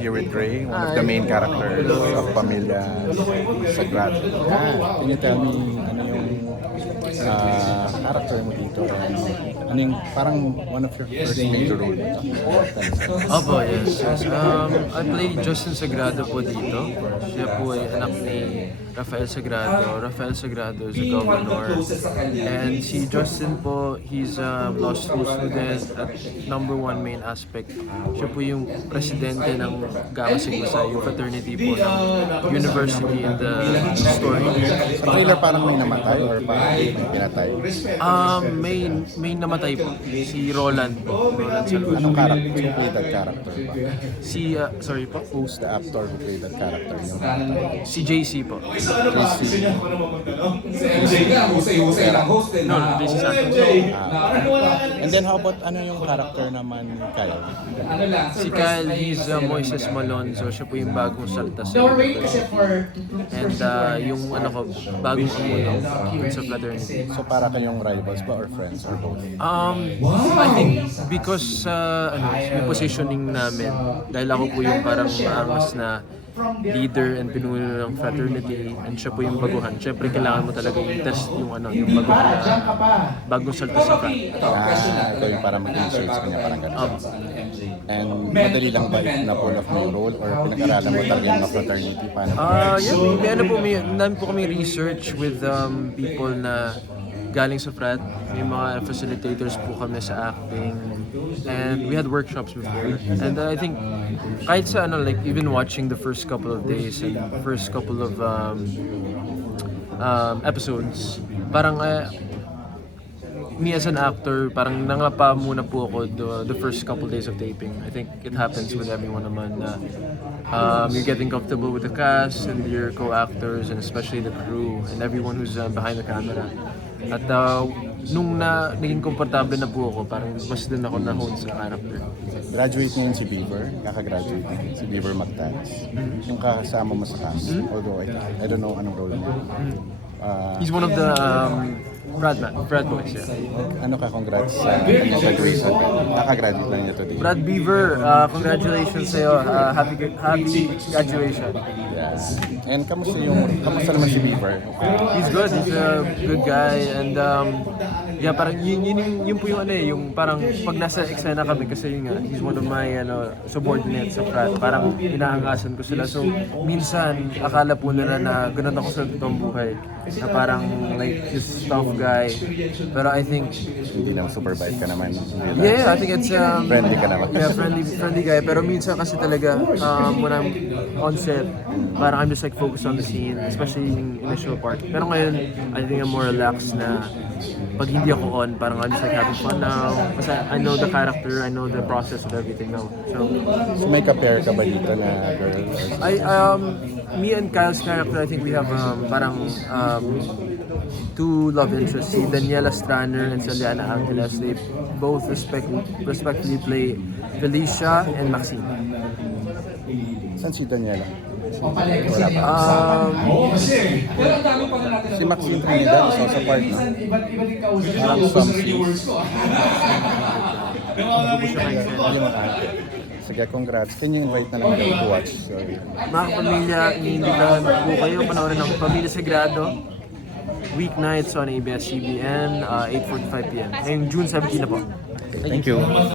here with Ray, one of the main characters of Pamilya Sagrado. Can you tell me ano yung character mo dito? Ano yung parang one of your first major role mo ito? Opo, yes. I play Justin Sagrado po dito. Siya po ay anak ni Rafael Sagrado. Rafael Sagrado is a governor. And si Justin po, he's a law school student at number one main aspect. Siya po yung presidente ng Gamma Sigma Psi, yung fraternity po ng university in the story. Sa trailer parang may namatay or parang may pinatay? May namatay po. Si Roland po. Roland Salvador. Anong character? Who played that character ba? Si, sorry po. Who's the actor who played that character? Yung namatay? Si JC po. JC. No, JC Santos. And then how about ano yung character naman ni Kyle? Si Kyle, he's Moises Malonzo. Siya po yung bagong salta sa And yung ano ko, bagong amuno sa fraternity. So para kayong rivals ba or friends or both? I think because yung positioning namin, dahil ako po yung parang maangas na leader and pinuno ng fraternity and siya po yung baguhan. Siyempre kailangan mo talaga i-test yung yung baguhan na bagong salta sa frat. Ito yung para mag-initiate sa kanya parang gano'n. And madali lang ba na-pull off mo yung role or pinag-aralan mo talaga yung mga fraternity? Paano? Yeah, may po kami research with people na galing sa frat. May mga facilitators po kami sa acting. And we had workshops before. And I think kahit sa like even watching the first couple of days and first couple of episodes, parang me as an actor, parang nangapa muna po ako the first couple days of taping. I think it happens with everyone naman na you're getting comfortable with the cast and your co-actors and especially the crew and everyone who's behind the camera. At nung naging komportable na po ako, parang mas din ako na-hone sa character. Graduate ngayon si Beaver, kaka-graduate ngayon, si Beaver Magtanas. Yung kasama mo sa cast, although I don't know anong role mo. He's one of the Brad boys, yeah. Ano ka, congrats sa graduation. Kaka-graduate lang niya today. Brad Beaver, congratulations sa'yo. Happy graduation. Yeah. And kamusta naman si Beaver? He's good. He's a good guy and yeah, parang yun po yung yung parang pag nasa eksena kami kasi yun nga, he's one of my subordinates sa frat. Parang inaangasan ko sila. So minsan akala po nila na ganun ako sa totoong buhay. Na parang like this tough guy. Pero I think Hindi naman superbite ka naman. yeah, I think it's Friendly ka naman. yeah, friendly guy. Pero minsan kasi talaga when I'm on set, parang I'm just like focused on the scene, especially yung initial part. Pero ngayon, I think I'm more relaxed na pag hindi ako on, parang I'm just like having fun now. Kasi I know the character, I know the process of everything now. So may ka-pair ka ba dito na girl? me and Kyle's character, I think we have parang two love interests, si Daniela Straner and si Liana Angeles. They both respectively play Felicia and Maxine. Saan si Daniela? Si Maxine Trinidad is also part, no? Parang some scenes. Sige, congrats. Can you invite na lang daw to watch? Sorry. Mga kapamilya, iniindigan po kayo panoorin ng Pamilya Sagrado weeknights on ABS-CBN 8:45 p.m. Ngayong June 17 na po. Thank you.